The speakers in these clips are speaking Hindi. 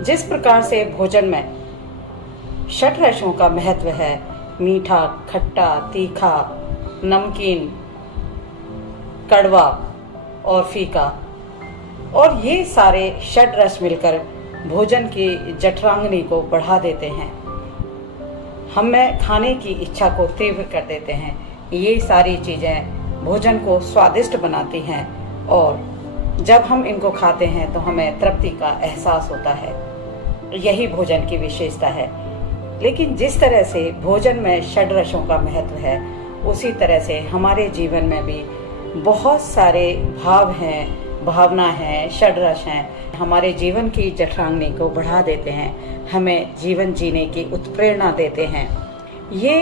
जिस प्रकार से भोजन में षट रसों का महत्व है, मीठा, खट्टा, तीखा, नमकीन, कड़वा और फीका, और ये सारे षट रस मिलकर भोजन की जठरांगनी को बढ़ा देते हैं, हमें खाने की इच्छा को तीव्र कर देते हैं। ये सारी चीज़ें भोजन को स्वादिष्ट बनाती हैं और जब हम इनको खाते हैं तो हमें तृप्ति का एहसास होता है। यही भोजन की विशेषता है। लेकिन जिस तरह से भोजन में षड रसों का महत्व है, उसी तरह से हमारे जीवन में भी बहुत सारे भाव हैं, भावना है, षड रस हैं, हमारे जीवन की जठरांगनी को बढ़ा देते हैं, हमें जीवन जीने की उत्प्रेरणा देते हैं। ये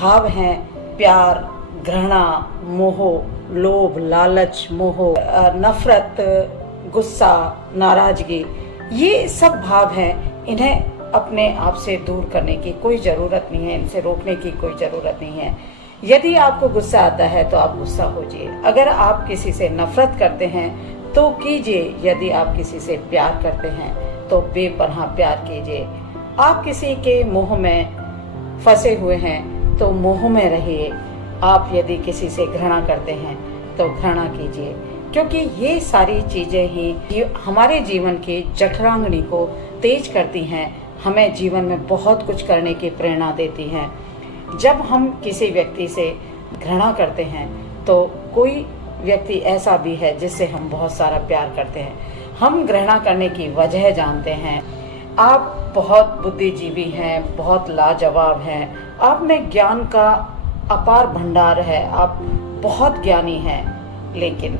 भाव हैं प्यार, घृणा, मोह, लोभ, लालच, मोह, नफरत, गुस्सा, नाराजगी। ये सब भाव हैं। इन्हें अपने आप से दूर करने की कोई ज़रूरत नहीं है, इनसे रोकने की कोई ज़रूरत नहीं है। यदि आपको गुस्सा आता है तो आप गुस्सा होजिए। अगर आप किसी से नफरत करते हैं तो कीजिए। यदि आप किसी से प्यार करते हैं तो बेपनाह प्यार कीजिए। आप किसी के मोह में फंसे हुए हैं तो मोह में रहिए। आप यदि किसी से घृणा करते हैं तो घृणा कीजिए, क्योंकि ये सारी चीज़ें ही हमारे जीवन की जठरांगनी को तेज करती हैं, हमें जीवन में बहुत कुछ करने की प्रेरणा देती हैं। जब हम किसी व्यक्ति से घृणा करते हैं तो कोई व्यक्ति ऐसा भी है जिससे हम बहुत सारा प्यार करते हैं। हम घृणा करने की वजह जानते हैं। आप बहुत बुद्धिजीवी हैं, बहुत लाजवाब हैं, आप में ज्ञान का अपार भंडार है, आप बहुत ज्ञानी हैं, लेकिन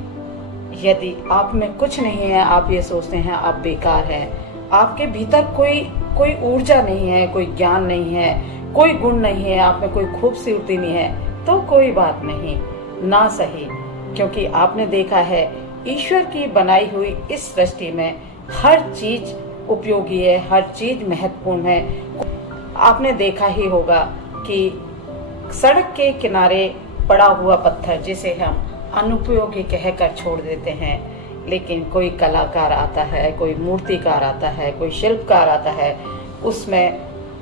यदि आप में कुछ नहीं है, आप ये सोचते हैं आप बेकार हैं, आपके भीतर कोई ऊर्जा नहीं है, कोई ज्ञान नहीं है, कोई गुण नहीं है, आप में कोई खूबसूरती नहीं है, तो कोई बात नहीं, ना सही। क्योंकि आपने देखा है ईश्वर की बनाई हुई इस सृष्टि में हर चीज उपयोगी है, हर चीज महत्वपूर्ण है। आपने देखा ही होगा कि सड़क के किनारे पड़ा हुआ पत्थर जिसे हम अनुपयोगी कहकर छोड़ देते हैं, लेकिन कोई कलाकार आता है, कोई मूर्तिकार आता है, कोई शिल्पकार आता है, उसमें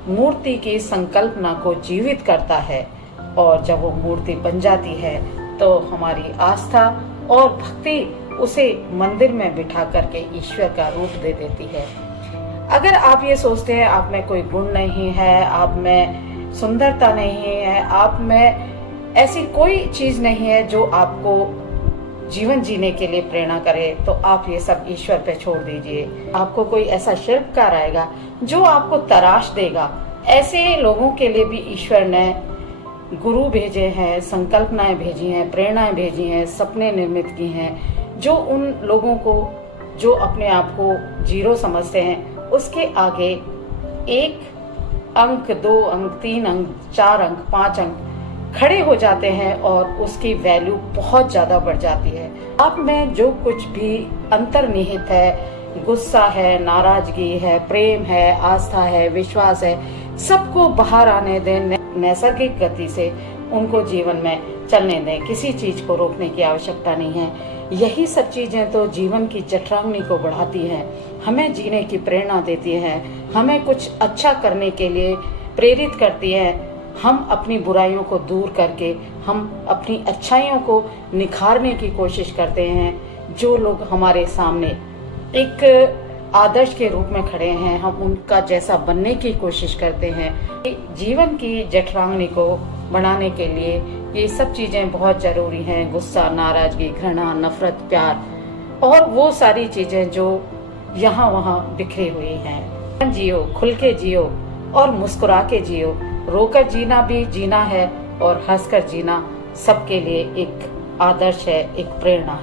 मूर्ति की संकल्पना को जीवित करता है, और जब वो मूर्ति बन जाती है तो हमारी आस्था और भक्ति उसे मंदिर में बिठा करके ईश्वर का रूप दे देती है। अगर आप ये सोचते हैं आप में कोई गुण नहीं है, आप में सुंदरता नहीं है, आप में ऐसी कोई चीज नहीं है जो आपको जीवन जीने के लिए प्रेरणा करे, तो आप ये सब ईश्वर पे छोड़ दीजिए। आपको कोई ऐसा शिल्पकार आएगा जो आपको तराश देगा। ऐसे लोगों के लिए भी ईश्वर ने गुरु भेजे हैं, संकल्पनाएं भेजी हैं, प्रेरणाएं भेजी हैं, सपने निर्मित की हैं, जो उन लोगों को जो अपने आप को जीरो समझते हैं उसके आगे 1 अंक, 2 अंक, 3 अंक, 4 अंक, 5 अंक खड़े हो जाते हैं और उसकी वैल्यू बहुत ज्यादा बढ़ जाती है। आप में जो कुछ भी अंतर्निहित है, गुस्सा है, नाराजगी है, प्रेम है, आस्था है, विश्वास है, सबको बाहर आने दें। नैसर्गिक गति से उनको जीवन में चलने दें। किसी चीज को रोकने की आवश्यकता नहीं है। यही सब चीजें तो जीवन की जठरांगनी को बढ़ाती हैं, हमें जीने की प्रेरणा देती हैं, हमें कुछ अच्छा करने के लिए प्रेरित करती हैं। हम अपनी बुराइयों को दूर करके हम अपनी अच्छाइयों को निखारने की कोशिश करते हैं। जो लोग हमारे सामने एक आदर्श के रूप में खड़े हैं, हम उनका जैसा बनने की कोशिश करते हैं। जीवन की जठरांगनी को बढ़ाने के लिए ये सब चीजें बहुत जरूरी हैं। गुस्सा, नाराजगी, घृणा, नफरत, प्यार और वो सारी चीजें जो यहाँ वहाँ बिखरी हुई हैं। जियो, खुल के जियो और मुस्कुरा के जियो। रोकर जीना भी जीना है और हंसकर जीना सबके लिए एक आदर्श है, एक प्रेरणा है।